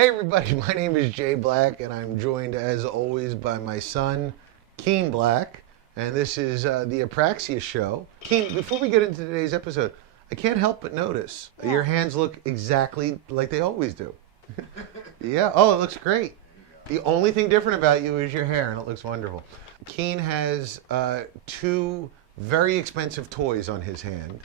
Hey everybody, my name is Jay Black and I'm joined as always by my son, Keane Black, and this is the Apraxia Show. Keane, before we get into today's episode, I can't help but notice your hands look exactly like they always do. Yeah, oh, it looks great. The only thing different about you is your hair and it looks wonderful. Keane has two very expensive toys on his hand.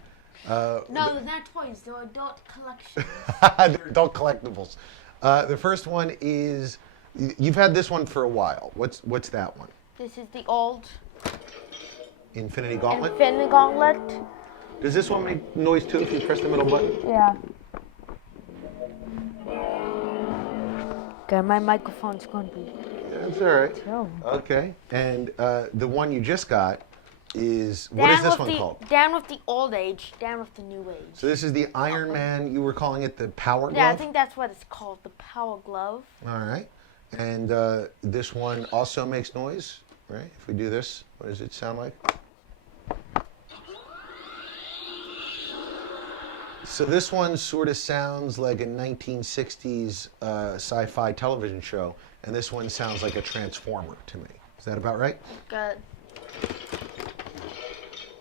No, they're not toys. They're adult collections. They're adult collectibles. The first one is, you've had this one for a while. What's that one? This is the old Infinity Gauntlet? Infinity Gauntlet. Does this one make noise too if you press the middle button? Yeah. Okay, my microphone's going to be... That's all right. Oh. Okay. And the one you just got is, what is this one called? Down with the old age, down with the new age. So this is the Iron Man, you were calling it the Power Glove? Yeah, I think that's what it's called, the Power Glove. All right. And this one also makes noise, right? If we do this, what does it sound like? So this one sort of sounds like a 1960s sci-fi television show, and this one sounds like a Transformer to me. Is that about right? Good.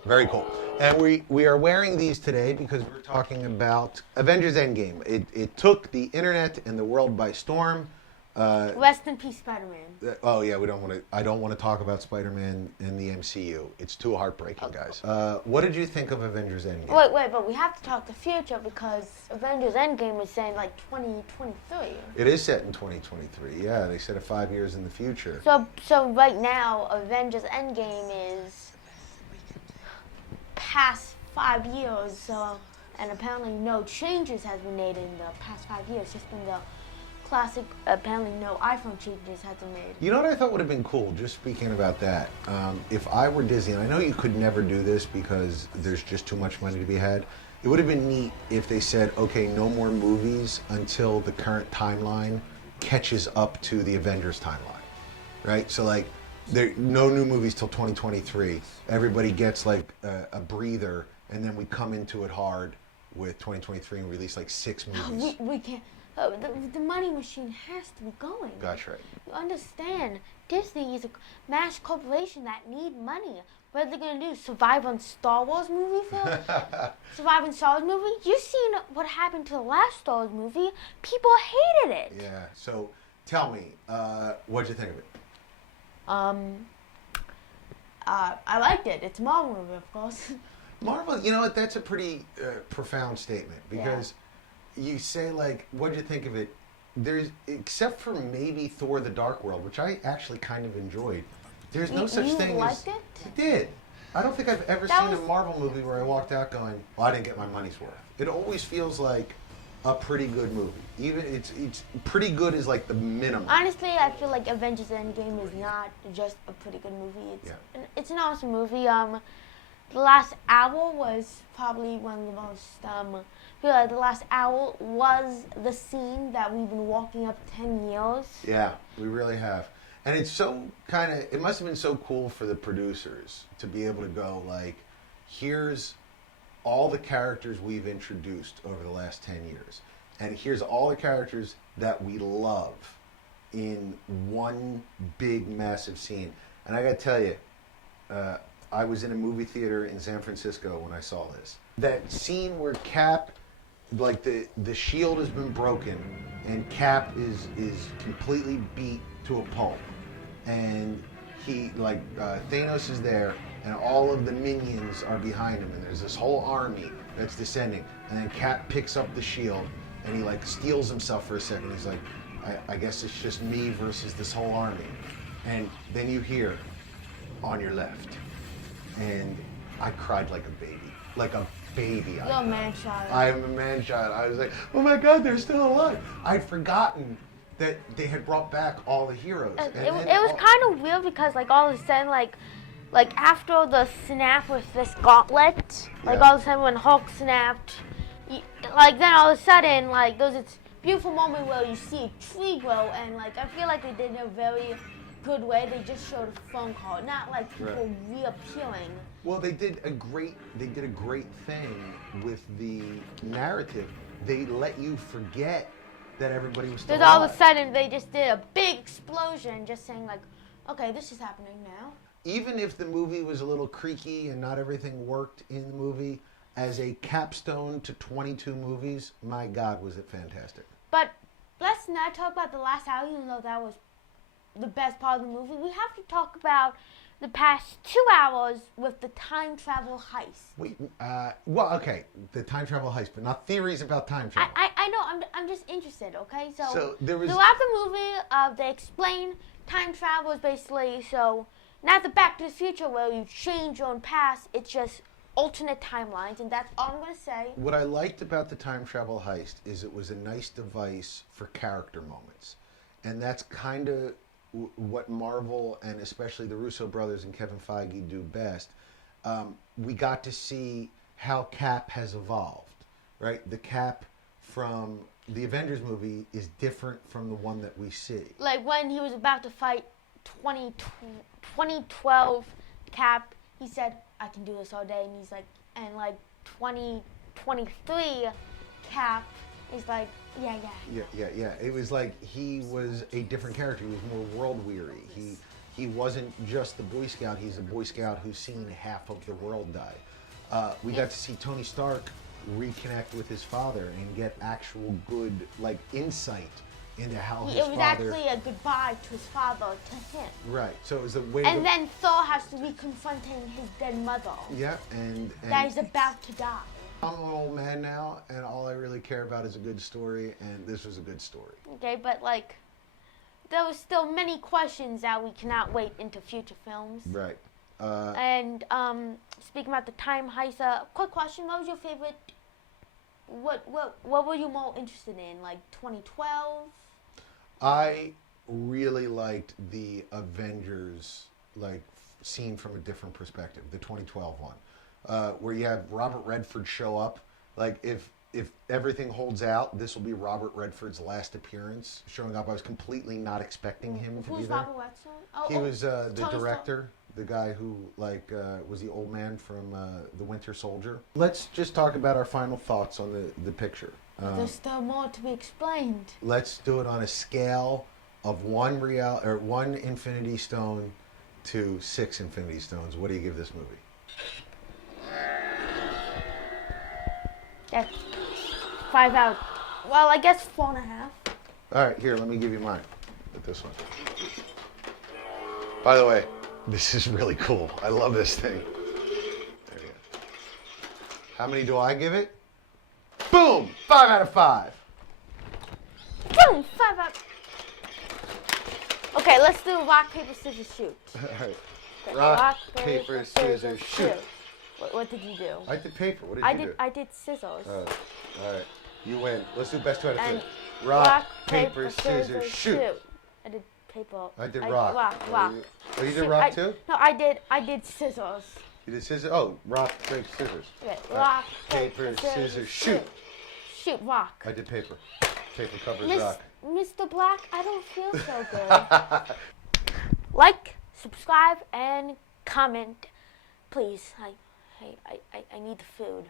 Very cool. And we are wearing these today because we're talking about Avengers Endgame. It took the internet and the world by storm. Rest in peace, Spider-Man. Oh yeah, I don't want to talk about Spider-Man in the MCU. It's too heartbreaking, guys. What did you think of Avengers Endgame? Wait, but we have to talk the future because Avengers Endgame is saying like 2023. It is set in 2023. Yeah, they said it 5 years in the future. So right now, Avengers Endgame is past 5 years, and apparently no changes has been made in the past 5 years. Just been the classic. Apparently no iPhone changes have been made. You know what I thought would have been cool? Just speaking about that, if I were Disney, and I know you could never do this because there's just too much money to be had. It would have been neat if they said, okay, no more movies until the current timeline catches up to the Avengers timeline, right? So like, no new movies till 2023. Everybody gets like a breather, and then we come into it hard with 2023 and release like 6 movies. We can't. The money machine has to be going. That's right. You understand? Disney is a mass corporation that need money. What are they gonna do? Survive on Star Wars movie for? Survive on Star Wars movie? You've seen what happened to the last Star Wars movie. People hated it. Yeah. So tell me, what'd you think of it? I liked it. It's a Marvel movie, of course. Marvel, you know what? That's a pretty profound statement because you say like, what'd you think of it? There's, except for maybe Thor: The Dark World, which I actually kind of enjoyed. There's no such thing You as. liked it? I did. I don't think I've ever seen a Marvel movie where I walked out going, well, I didn't get my money's worth. It always feels like a pretty good movie. Even it's pretty good is like the minimum. Honestly, I feel like Avengers Endgame is not just a pretty good movie. It's an awesome movie. The last hour was probably one of the most. I feel like the last hour was the scene that we've been walking up 10 years. Yeah, we really have. And it's so it must have been so cool for the producers to be able to go like, here's all the characters we've introduced over the last 10 years. And here's all the characters that we love in one big, massive scene. And I gotta tell you, I was in a movie theater in San Francisco when I saw this. That scene where Cap, like the shield has been broken and Cap is completely beat to a pulp. And he, like, Thanos is there and all of the minions are behind him and there's this whole army that's descending. And then Cap picks up the shield and he like steals himself for a second. He's like, I guess it's just me versus this whole army. And then you hear, on your left. And I cried like a baby. Like a baby. You're a man-child. I am a man-child. I was like, oh my God, they're still alive. I'd forgotten that they had brought back all the heroes. It was kind of weird because like all of a sudden like after the snap with this gauntlet, like all of a sudden when Hulk snapped, like then all of a sudden like there's this beautiful moment where you see a tree grow and like I feel like they did a very good way. They just showed a phone call, not like people reappearing. Well, they did a great thing with the narrative. They let you forget that everybody was still Because all of a alive. sudden they just did a big explosion, just saying like, okay, this is happening now. Even if the movie was a little creaky and not everything worked in the movie, as a capstone to 22 movies, my God, was it fantastic. But let's not talk about the last hour, even though that was the best part of the movie. We have to talk about the past 2 hours with the time travel heist. Well, okay, the time travel heist, but not theories about time travel. I know, I'm just interested, okay? So there was... throughout the movie, they explain time travel is basically, so, not the Back to the Future where you change your own past, it's just alternate timelines, and that's all I'm going to say. What I liked about the time travel heist is it was a nice device for character moments. And that's kind of what Marvel and especially the Russo brothers and Kevin Feige do best. We got to see how Cap has evolved, right? The Cap from the Avengers movie is different from the one that we see. Like when he was about to fight 2012 Cap, he said, I can do this all day. And he's like, and like 2023 Cap is like, yeah. It was like he was a different character. He was more world weary. He wasn't just the Boy Scout. He's a Boy Scout who's seen half of the world die. We got to see Tony Stark reconnect with his father and get actual good insight into how his father... It was actually a goodbye to his father, to him. Right. So it was a way... And then Thor has to be confronting his dead mother. Yeah, and that is about to die. I'm an old man now, and all I really care about is a good story, and this was a good story. Okay, but there was still many questions that we cannot wait into future films. Right. And speaking about the time heist, quick question: what was your favorite? What were you more interested in? 2012? I really liked the Avengers seen from a different perspective, the 2012 one. Where you have Robert Redford show up. If everything holds out, this will be Robert Redford's last appearance showing up. I was completely not expecting him to be Who's there. Robert Redford? He was the director, the guy who was the old man from The Winter Soldier. Let's just talk about our final thoughts on the picture. There's still more to be explained. Let's do it on a scale of one Infinity Stone to 6 Infinity Stones. What do you give this movie? Yeah, 5 out. Well, I guess 4.5. All right, here, let me give you mine with this one. By the way, this is really cool. I love this thing. There you go. How many do I give it? Boom! 5 out of 5. Boom! 5 out. Okay, let's do rock, paper, scissors, shoot. All right. Okay, Rock, paper, scissors, shoot. What did you do? I did paper. What did you do? I did scissors. All right. You win. Let's do best 2 out of 3. And Rock, paper, scissors, shoot. I did paper. I did rock. Rock. Oh, you did rock too? No, I did scissors. You did scissors? Oh, rock, paper, scissors. Okay, All rock, right. Paper, scissors, shoot. Shoot, rock. I did paper. Paper covers rock. Mr. Black, I don't feel so good. Like, subscribe, and comment. Please. I need the food.